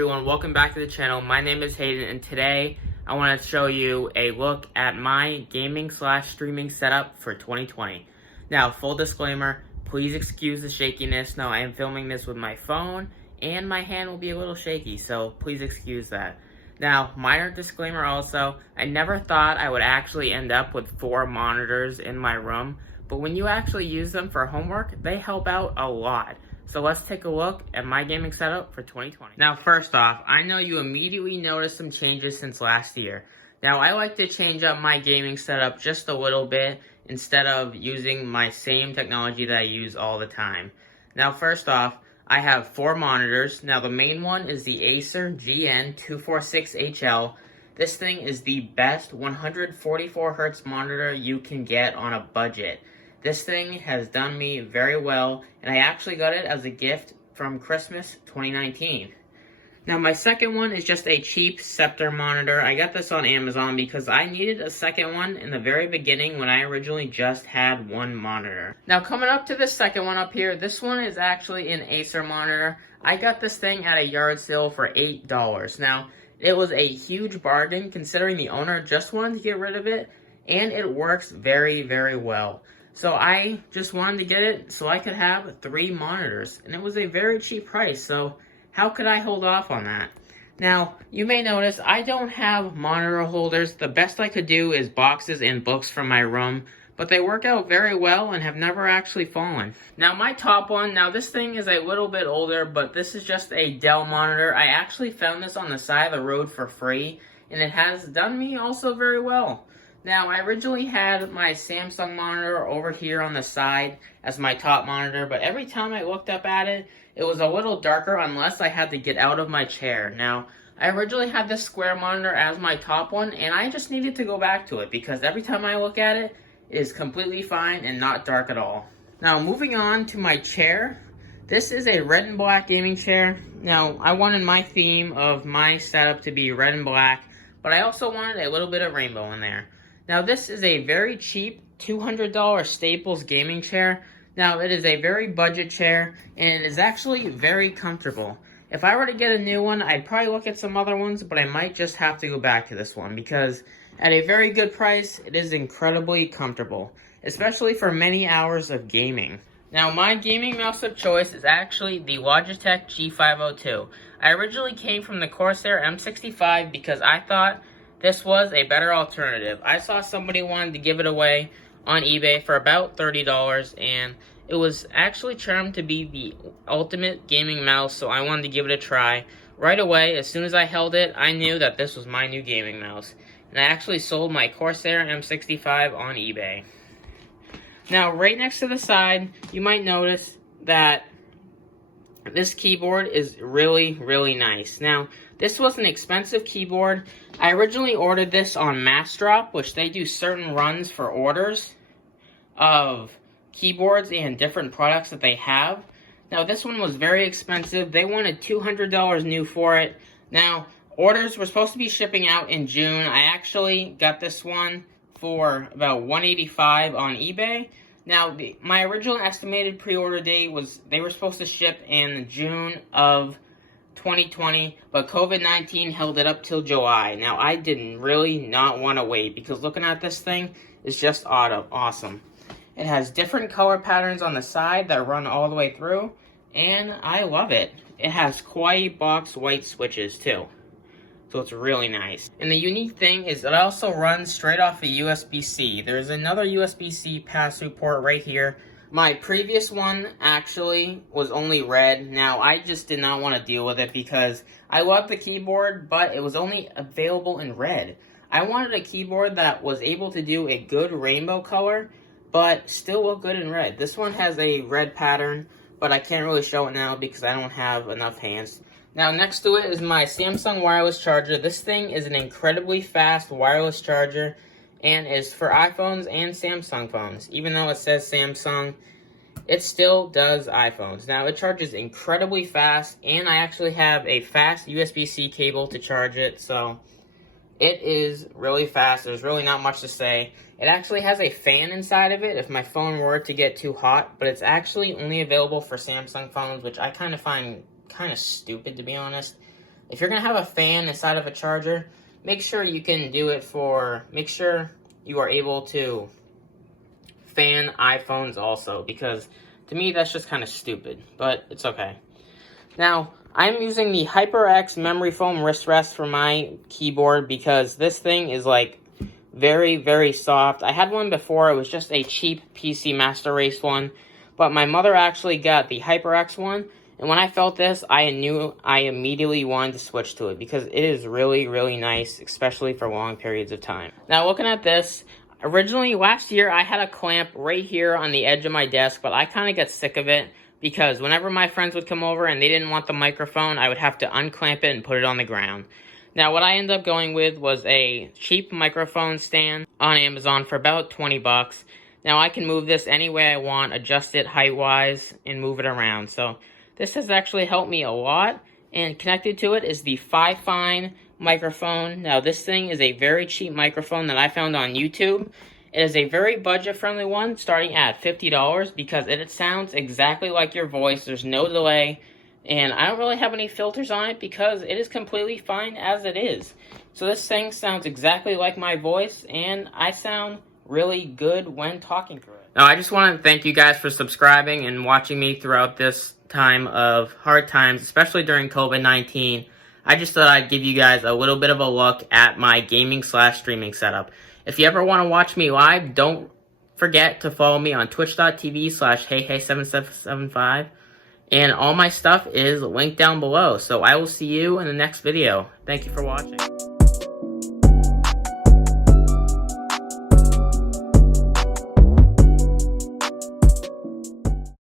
everyone, welcome back to the channel. My name is Hayden, and today I want to show you a look at my gaming/streaming setup for 2020. Now, full disclaimer, please excuse the shakiness. Now, I am filming this with my phone, and my hand will be a little shaky, so please excuse that. Now, minor disclaimer also, I never thought I would actually end up with 4 monitors in my room, but when you actually use them for homework, they help out a lot. So let's take a look at my gaming setup for 2020. Now, first off, I know you immediately noticed some changes since last year. Now, I like to change up my gaming setup just a little bit instead of using my same technology that I use all the time. Now, first off, I have 4 monitors. Now, the main one is the Acer GN246HL. This thing is the best 144 Hz monitor you can get on a budget. This thing has done me very well, and I actually got it as a gift from Christmas 2019. Now, my second one is just a cheap Scepter monitor. I got this on Amazon because I needed a second one in the very beginning when I originally just had one monitor. Now, coming up to the second one up here, this one is actually an Acer monitor. I got this thing at a yard sale for $8. Now, it was a huge bargain considering the owner just wanted to get rid of it, and it works very, very well. So I just wanted to get it so I could have 3 monitors, and it was a very cheap price, so how could I hold off on that? Now, you may notice I don't have monitor holders. The best I could do is boxes and books from my room, but they work out very well and have never actually fallen. Now, my top one, now this thing is a little bit older, but this is just a Dell monitor. I actually found this on the side of the road for free, and it has done me also very well. Now, I originally had my Samsung monitor over here on the side as my top monitor, but every time I looked up at it, it was a little darker unless I had to get out of my chair. Now, I originally had this square monitor as my top one, and I just needed to go back to it because every time I look at it, it is completely fine and not dark at all. Now, moving on to my chair. This is a red and black gaming chair. Now, I wanted my theme of my setup to be red and black, but I also wanted a little bit of rainbow in there. Now, this is a very cheap $200 Staples gaming chair. Now, it is a very budget chair, and it is actually very comfortable. If I were to get a new one, I'd probably look at some other ones, but I might just have to go back to this one because at a very good price, it is incredibly comfortable, especially for many hours of gaming. Now, my gaming mouse of choice is actually the Logitech G502. I originally came from the Corsair M65 because I thought this was a better alternative. I saw somebody wanted to give it away on eBay for about $30, and it was actually termed to be the ultimate gaming mouse, so I wanted to give it a try. Right away, as soon as I held it, I knew that this was my new gaming mouse. And I actually sold my Corsair M65 on eBay. Now, right next to the side, you might notice that this keyboard is really, really nice. Now, this was an expensive keyboard. I originally ordered this on Massdrop, which they do certain runs for orders of keyboards and different products that they have. Now, this one was very expensive. They wanted $200 new for it. Now, orders were supposed to be shipping out in June. I actually got this one for about $185 on eBay. Now, my original estimated pre-order date was they were supposed to ship in June of 2020, but COVID-19 held it up till July. Now, I didn't really not want to wait because looking at this thing is just awesome. It has different color patterns on the side that run all the way through, and I love it. It has Kawaii box white switches too, so it's really nice. And the unique thing is it also runs straight off a USB-C. There's another USB-C pass-through port right here. My previous one actually was only red. Now, I just did not want to deal with it because I love the keyboard, but it was only available in red. I wanted a keyboard that was able to do a good rainbow color, but still look good in red. This one has a red pattern, but I can't really show it now because I don't have enough hands. Now, next to it is my Samsung wireless charger. This thing is an incredibly fast wireless charger and is for iPhones and Samsung phones. Even though it says Samsung, it still does iPhones. Now, it charges incredibly fast, and I actually have a fast USB-C cable to charge it, so it is really fast. There's really not much to say. It actually has a fan inside of it if my phone were to get too hot, but it's actually only available for Samsung phones, which I kind of find kind of stupid, to be honest. if you're going to have a fan inside of a charger, make sure you can do it make sure you are able to fan iPhones also, because to me that's just kind of stupid, but it's okay. Now, I'm using the HyperX memory foam wrist rest for my keyboard because this thing is like very, very soft. I had one before, it was just a cheap PC Master Race one, but my mother actually got the HyperX one, and when I felt this, I knew I immediately wanted to switch to it because it is really, really nice, especially for long periods of time. Now, looking at this, originally last year I had a clamp right here on the edge of my desk, but I kind of got sick of it because whenever my friends would come over and they didn't want the microphone, I would have to unclamp it and put it on the ground. Now, what I ended up going with was a cheap microphone stand on Amazon for about 20 bucks. Now, I can move this any way I want, adjust it height-wise, and move it around. So, this has actually helped me a lot, and connected to it is the Fifine microphone. Now, this thing is a very cheap microphone that I found on YouTube. It is a very budget-friendly one, starting at $50, because it sounds exactly like your voice. There's no delay, and I don't really have any filters on it because it is completely fine as it is. So this thing sounds exactly like my voice, and I sound really good when talking through it. Now, I just want to thank you guys for subscribing and watching me throughout this time of hard times, especially during COVID-19. I just thought I'd give you guys a little bit of a look at my gaming/streaming setup. If you ever want to watch me live, don't forget to follow me on twitch.tv/heyhey7775. And all my stuff is linked down below. So I will see you in the next video. Thank you for watching.